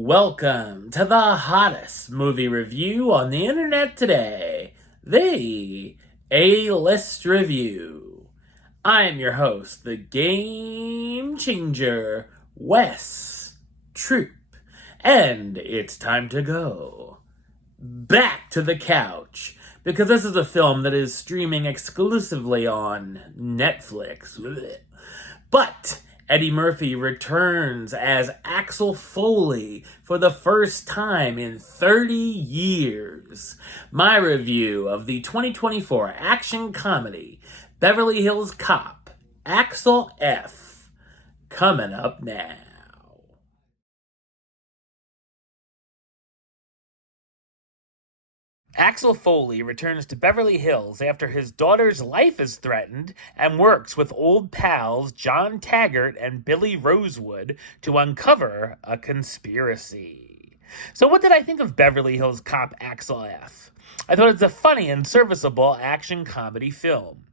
Welcome to the hottest movie review on the internet today, the A-List Review. I am your host, the Game Changer, Wes Troop, and it's time to go back to the couch, because this is a film that is streaming exclusively on Netflix. But Eddie Murphy returns as Axel Foley for the first time in 30 years. My review of the 2024 action comedy Beverly Hills Cop, Axel F, coming up now. Axel Foley returns to Beverly Hills after his daughter's life is threatened and works with old pals John Taggart and Billy Rosewood to uncover a conspiracy. So what did I think of Beverly Hills Cop Axel F? I thought it's a funny and serviceable action comedy film.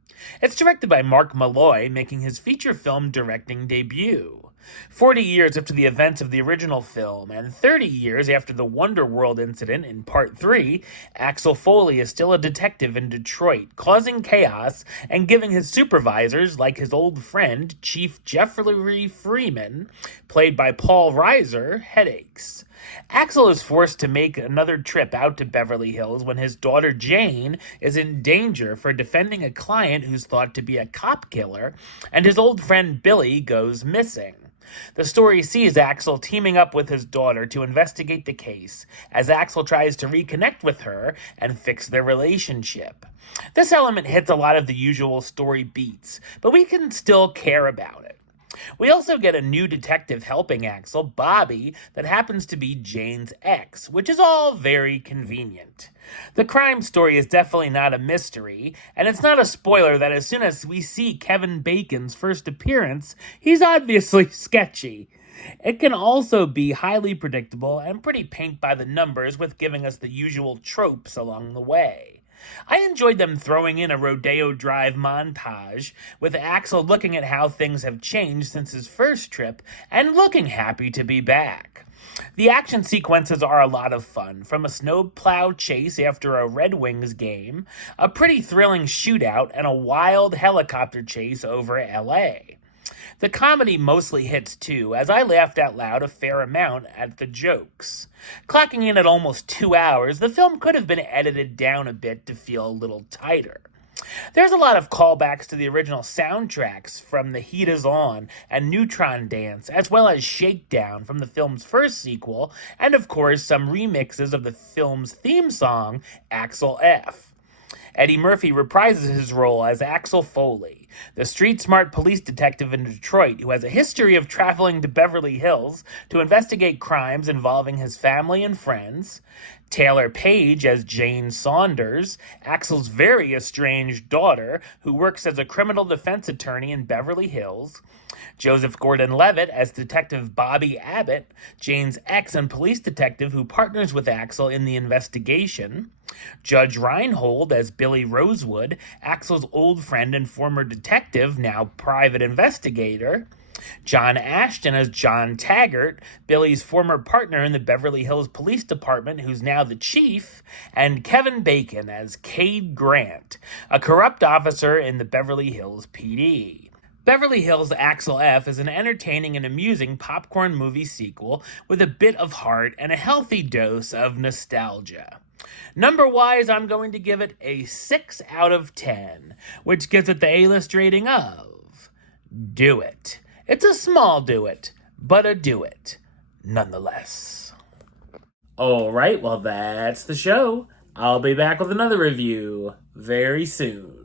It's directed by Mark Malloy, making his feature film directing debut. 40 years after the events of the original film, and 30 years after the Wonderworld incident in Part 3, Axel Foley is still a detective in Detroit, causing chaos and giving his supervisors, like his old friend, Chief Jeffrey Freeman, played by Paul Reiser, headaches. Axel is forced to make another trip out to Beverly Hills when his daughter Jane is in danger for defending a client who's thought to be a cop killer, and his old friend Billy goes missing. The story sees Axel teaming up with his daughter to investigate the case, as Axel tries to reconnect with her and fix their relationship. This element hits a lot of the usual story beats, but we can still care about it. We also get a new detective helping Axel, Bobby, that happens to be Jane's ex, which is all very convenient. The crime story is definitely not a mystery, and it's not a spoiler that as soon as we see Kevin Bacon's first appearance, he's obviously sketchy. It can also be highly predictable and pretty paint by the numbers, with giving us the usual tropes along the way. I enjoyed them throwing in a Rodeo Drive montage, with Axel looking at how things have changed since his first trip and looking happy to be back. The action sequences are a lot of fun, from a snowplow chase after a Red Wings game, a pretty thrilling shootout, and a wild helicopter chase over LA. The comedy mostly hits too, as I laughed out loud a fair amount at the jokes. Clocking in at almost 2 hours, the film could have been edited down a bit to feel a little tighter. There's a lot of callbacks to the original soundtracks from The Heat Is On and Neutron Dance, as well as Shakedown from the film's first sequel, and of course some remixes of the film's theme song, Axel F. Eddie Murphy reprises his role as Axel Foley, the street-smart police detective in Detroit who has a history of traveling to Beverly Hills to investigate crimes involving his family and friends. Taylor Page as Jane Saunders, Axel's very estranged daughter, who works as a criminal defense attorney in Beverly Hills. Joseph Gordon-Levitt as Detective Bobby Abbott, Jane's ex and police detective who partners with Axel in the investigation. Judge Reinhold as Billy Rosewood, Axel's old friend and former detective, now private investigator. John Ashton as John Taggart, Billy's former partner in the Beverly Hills Police Department who's now the chief, and Kevin Bacon as Cade Grant, a corrupt officer in the Beverly Hills PD. Beverly Hills Axel F is an entertaining and amusing popcorn movie sequel with a bit of heart and a healthy dose of nostalgia. Number-wise, I'm going to give it a 6 out of 10, which gives it the A-list rating of do it. It's a small do it, but a do it nonetheless. Alright, well that's the show. I'll be back with another review very soon.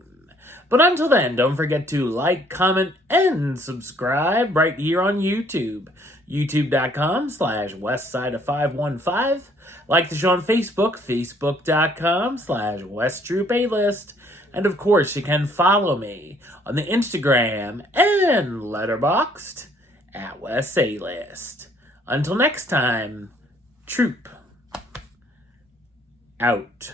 But until then, don't forget to like, comment, and subscribe right here on YouTube. YouTube.com/WestsideOf515. Like the show on Facebook, Facebook.com/WesTroopAlist. And of course, you can follow me on the Instagram and Letterboxd at WesAlist. Until next time, Troop out.